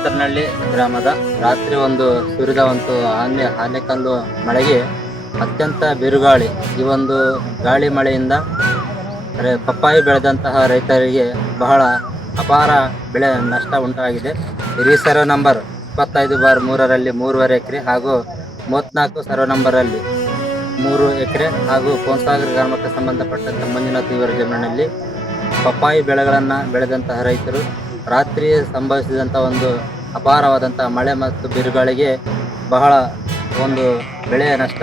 ಅಂತರ್ನಹಳ್ಳಿ ಗ್ರಾಮದ ರಾತ್ರಿ ಒಂದು ಸುರಿದ ಒಂದು ಆನೆಕಲ್ಲು ಮಳೆಗೆ ಅತ್ಯಂತ ಬಿರುಗಾಳಿ. ಈ ಒಂದು ಗಾಳಿ ಮಳೆಯಿಂದ ಪಪ್ಪಾಯಿ ಬೆಳೆದಂತಹ ರೈತರಿಗೆ ಬಹಳ ಅಪಾರ ಬೆಳೆ ನಷ್ಟ ಉಂಟಾಗಿದೆ. ಹಿರಿಯ ಸರ್ವೆ ನಂಬರ್ 25/3ರಲ್ಲಿ 3.5 ಎಕರೆ ಹಾಗೂ 34 ಸರ್ವೆ ನಂಬರಲ್ಲಿ 3 ಎಕರೆ ಹಾಗೂ ಕೋನಸಾಗರ ಗ್ರಾಮಕ್ಕೆ ಸಂಬಂಧಪಟ್ಟಂಥ ಮಂಜುನಾಥ್ ಇವರ ಜಮೀನಿನಲ್ಲಿ ಪಪ್ಪಾಯಿ ಬೆಳೆಗಳನ್ನು ಬೆಳೆದಂತಹ ರೈತರು ರಾತ್ರಿ ಸಂಭವಿಸಿದಂಥ ಒಂದು ಅಪಾರವಾದಂಥ ಮಳೆ ಮತ್ತು ಬಿರುಗಾಳಿಗೆ ಬಹಳ ಒಂದು ಬೆಳೆಯ ನಷ್ಟ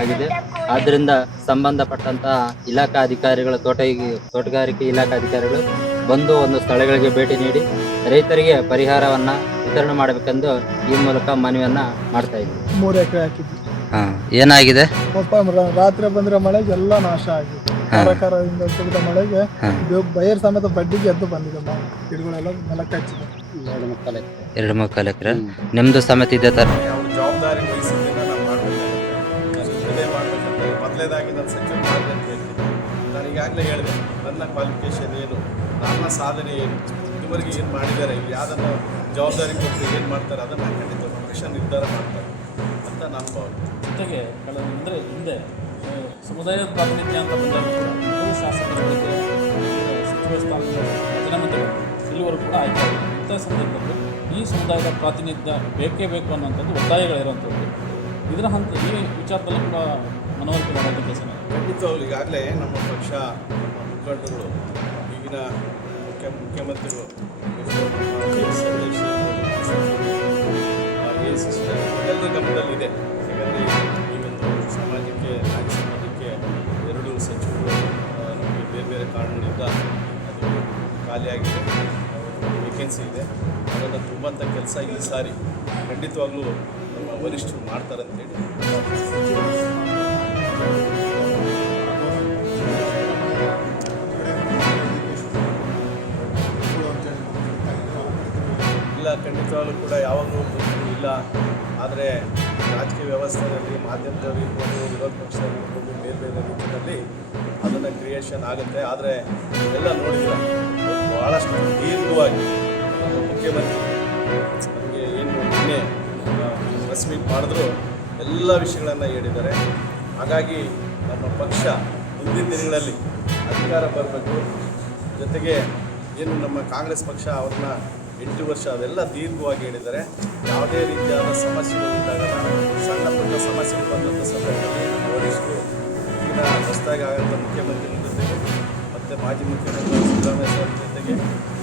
ಆಗಿದೆ. ಆದ್ದರಿಂದ ಸಂಬಂಧಪಟ್ಟಂತಹ ಇಲಾಖಾ ಅಧಿಕಾರಿಗಳು, ತೋಟಗಾರಿಕೆ ಇಲಾಖಾ ಅಧಿಕಾರಿಗಳು ಬಂದು ಒಂದು ಸ್ಥಳಗಳಿಗೆ ಭೇಟಿ ನೀಡಿ ರೈತರಿಗೆ ಪರಿಹಾರವನ್ನು ವಿತರಣೆ ಮಾಡಬೇಕೆಂದು ಈ ಮೂಲಕ ಮನವಿಯನ್ನು ಮಾಡ್ತಾ ಇದ್ದೀವಿ. 3 ಎಕರೆ ಹಾಕಿದ್ವಿ. ಏನಾಗಿದೆ? ರಾತ್ರಿ ಬಂದಿರೋ ಮಳೆಗೆ ಎಲ್ಲ ನಾಶ ಆಗಿದೆ. ಕಾರದಿಂದ ಸುರಿದ ಮಳೆಗೆ ಬೈರ್ ಸಮೇತ ಬಡ್ಡಿಗೆ ಎದ್ದು ಬಂದಿದೆ. ಗಿಡಗಳೆಲ್ಲ ನೆಲಕ್ಕೆ ಹಚ್ಚಿದೆ. 2.25 ಎಕರೆ ನಿಮ್ದು ಸಮೇತ ಇದೆ ತರ. ಜವಾಬ್ದಾರಿ ವಹಿಸಿದ್ದನ್ನು ನಾವು ಮಾಡಬೇಕಾಗುತ್ತೆ. ಮೊದಲೇದಾಗಿ ನಾನು ಸಚಿವ ಮಾಡಬೇಕು ಹೇಳ್ತೀನಿ. ನಾನು ಈಗಾಗಲೇ ಹೇಳಿದೆ ನನ್ನ ಕ್ವಾಲಿಫಿಕೇಷನ್ ಏನು, ನನ್ನ ಸಾಧನೆ ಏನು, ಇದುವರೆಗೆ ಏನು ಮಾಡಿದ್ದಾರೆ, ಯಾವುದನ್ನು ಜವಾಬ್ದಾರಿ ಕೊಟ್ಟು ಏನು ಮಾಡ್ತಾರೆ ಅದನ್ನು ಖಂಡಿತ ಪಕ್ಷ ನಿರ್ಧಾರ ಮಾಡ್ತಾರೆ ಅಂತ ನಾನು ಭಾವಿಸ್ತೀನಿ. ಜೊತೆಗೆ ಹಿಂದೆ ಸಮುದಾಯದ ಪ್ರಾತಿನಿಧ್ಯ ಅಂತ ಬಂದಾಗ ಕೂಡ ಶಾಸಕರುಗಳಿಗೆ ಸಚಿವ ಸ್ಥಾನದ ರಾಜೀನಾಮೆಗಳು ಇಲ್ಲಿವರೆಗೂ ಕೂಡ ಆಯ್ಕೆ ಆಗಿದೆ. ಇಂಥ ಸಂದರ್ಭದಲ್ಲಿ ಈ ಸಮುದಾಯದ ಪ್ರಾತಿನಿಧ್ಯ ಬೇಕೇ ಬೇಕು ಅನ್ನೋಂಥದ್ದು ಒತ್ತಾಯಗಳಿರುವಂಥದ್ದು. ಇದರ ಈ ವಿಚಾರದಲ್ಲೂ ಕೂಡ ಮನವರಿಕೆ ಮಾಡೋದು ಕೆಲಸ ಖಂಡಿತವಾಗ್ಲು ಈಗಾಗಲೇ ನಮ್ಮ ಪಕ್ಷ ಮುಖಂಡರು, ಈಗಿನ ಮುಖ್ಯಮಂತ್ರಿಗಳು ಎಲ್ಲರ ಗಮನದಲ್ಲಿದೆ. ಯಾಕಂದರೆ ಈ ಒಂದು ಸಮಾಜಕ್ಕೆ, ರಾಜ್ಯ ಸಮಾಜಕ್ಕೆ 2 ಸಚಿವರು ನಮಗೆ ಬೇರೆ ಬೇರೆ ಕಾರಣಗಳಿಂದ ಅದು ಖಾಲಿಯಾಗಿದೆ, ವೇಕೆನ್ಸಿ ಇದೆ. ಅದನ್ನು ತುಂಬಂಥ ಕೆಲಸ ಈ ಸಾರಿ ಖಂಡಿತವಾಗ್ಲೂ ನಮ್ಮ ವರಿಷ್ಠರು ಮಾಡ್ತಾರೆ ಅಂತೇಳಿ. ಇಲ್ಲ, ಖಂಡಿತವಾಗ್ಲೂ ಕೂಡ ಯಾವಾಗಲೂ ಇಲ್ಲ. ಆದರೆ ರಾಜಕೀಯ ವ್ಯವಸ್ಥೆಯಲ್ಲಿ ಮಾಧ್ಯಮದವರು ಇರ್ಬೋದು, ವಿರೋಧ ಪಕ್ಷದಲ್ಲಿರ್ಬೋದು, ಬೇರೆ ಬೇರೆ ರೀತಿಯಲ್ಲಿ ಅದನ್ನು ಕ್ರಿಯೇಷನ್ ಆಗುತ್ತೆ. ಆದರೆ ಎಲ್ಲ ನೋಡಿದ್ರೆ ಭಾಳಷ್ಟು ದೀರ್ಘವಾಗಿ ಮುಖ್ಯಮಂತ್ರಿ ನಮಗೆ ಏನು ನಿನ್ನೆ ಪ್ರೆಸ್ ಮೀಟ್ ಮಾಡಿದ್ರು ಎಲ್ಲ ವಿಷಯಗಳನ್ನು ಹೇಳಿದ್ದಾರೆ. ಹಾಗಾಗಿ ನಮ್ಮ ಪಕ್ಷ ಮುಂದಿನ ದಿನಗಳಲ್ಲಿ ಅಧಿಕಾರ ಬರಬೇಕು. ಜೊತೆಗೆ ಏನು ನಮ್ಮ ಕಾಂಗ್ರೆಸ್ ಪಕ್ಷ ಅವ್ರನ್ನ 8 ವರ್ಷ ಅದೆಲ್ಲ ದೀರ್ಘವಾಗಿ ಹೇಳಿದ್ದಾರೆ. ಯಾವುದೇ ರೀತಿಯಾದ ಸಮಸ್ಯೆಗಳು ಉಂಟಾಗಲ್ಲ. ಸಣ್ಣ ಪುಟ್ಟ ಸಮಸ್ಯೆಗಳು ಬಂದಂಥ ಸಂದರ್ಭದಲ್ಲಿ ನಮ್ಮ ವರಿಷ್ಠರು ಈಗಿನ ಹೊಸದಾಗಿ ಆಗೋಂಥ ಮುಖ್ಯಮಂತ್ರಿಗಳ ಜೊತೆಗೆ ಮತ್ತು ಮಾಜಿ ಮುಖ್ಯಮಂತ್ರಿ ಸಿದ್ದರಾಮಯ್ಯ ಅವರ ಜೊತೆಗೆ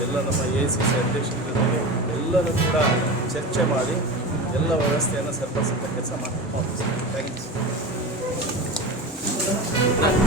ಎಲ್ಲ ನಮ್ಮ AICC ಅಧ್ಯಕ್ಷರ ಜೊತೆಗೆ ಎಲ್ಲರೂ ಕೂಡ ಚರ್ಚೆ ಮಾಡಿ ಎಲ್ಲ ವ್ಯವಸ್ಥೆಯನ್ನು ಸರಿಪಡಿಸೋಂಥ ಕೆಲಸ ಮಾಡ್ತೀವಿ. Thank you.